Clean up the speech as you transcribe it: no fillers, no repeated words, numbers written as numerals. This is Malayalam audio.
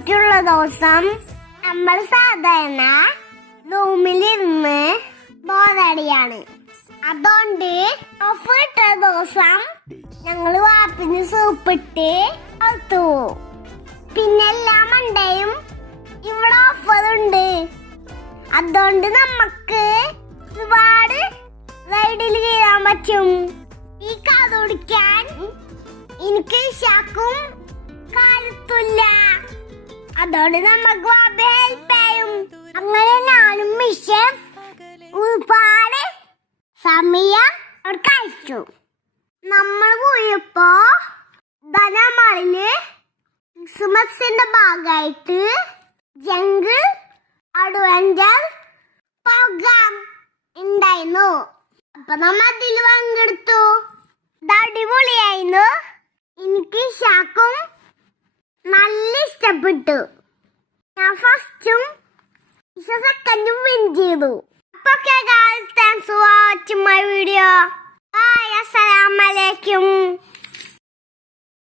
ഡ്യൂട്ടിയുള്ള ദിവസം നമ്മൾ സാധാരണ റൂമിലിരുന്ന് ബോറടിയാണ്. അതുകൊണ്ട് ഓഫ് ഇട്ട ദിവസം ഞങ്ങൾ വാപ്പിന് സൂപ്പിട്ട് പുറത്തു പോവും. പിന്നെ എല്ലാ മണ്ടയും ഇവിടെ ഓഫറുണ്ട്. അതുകൊണ്ട് നമുക്ക് ഒരുപാട് റൈഡിൽ കയറാൻ പറ്റും. ഈ കാർ ഓടിക്കാൻ എനിക്ക് ശാക്കും കാലത്തില്ല. അതോടെ നമുക്ക് വാപ്പ ഹെൽപ്പ് ചെയ്യും. അങ്ങനെ ഞാനും മിഷൻ ഒരുപാട് സമയം കഴിച്ചു. നമ്മൾ പോയപ്പോ ധനമാളില് ക്രിസ്മസിന്റെ ഭാഗമായിട്ട് ജംഗിൾ അഡ്വഞ്ചർ പ്രോഗ്രാം ഉണ്ടായിരുന്നു. അപ്പൊ നമ്മ അതിൽ പങ്കെടുത്തു. ഇത് അടിപൊളിയായിരുന്നു. എനിക്ക് ഷാക്കും നല്ല ഇഷ്ടപ്പെട്ടു. ഞാൻ ഫസ്റ്റും സെക്കൻഡും വിൻ ചെയ്തു. അപ്പൊ thanks for watching my video. Bye. അസ്സലാമു അലൈക്കും.